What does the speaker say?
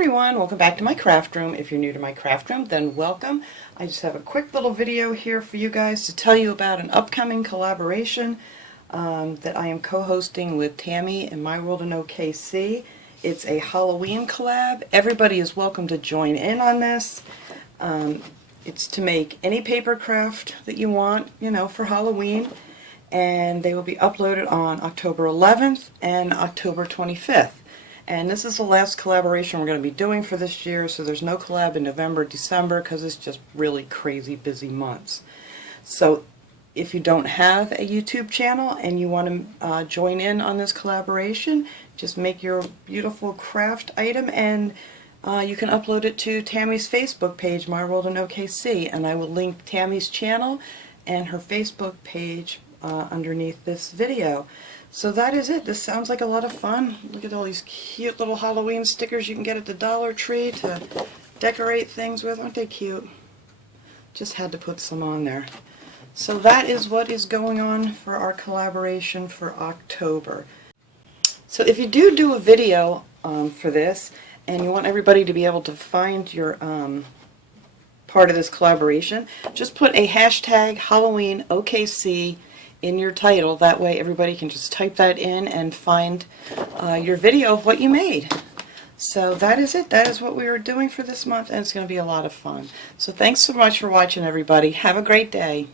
everyone, welcome back to my craft room. If you're new to my craft room, then welcome. I just have a quick little video here for you guys to tell you about an upcoming collaboration that I am co-hosting with Tammy in My World in OKC. It's a Halloween collab. Everybody is welcome to join in on this. It's to make any paper craft that you want, for Halloween. And they will be uploaded on October 11th and October 25th. And this is the last collaboration we're going to be doing for this year, so there's no collab in November, December, because it's just really crazy busy months. So if you don't have a YouTube channel and you want to join in on this collaboration, just make your beautiful craft item and you can upload it to Tammy's Facebook page, My World in OKC, and I will link Tammy's channel and her Facebook page underneath this video. So that is it. This sounds like a lot of fun. Look at all these cute little Halloween stickers you can get at the Dollar Tree to decorate things with. Aren't they cute? Just had to put some on there. So that is what is going on for our collaboration for October. So if you do a video for this and you want everybody to be able to find your part of this collaboration, just put a hashtag Halloween OKC in your title. That way everybody can just type that in and find your video of what you made. So that is it. That is what we are doing for this month, and it's going to be a lot of fun. So thanks so much for watching, everybody. Have a great day.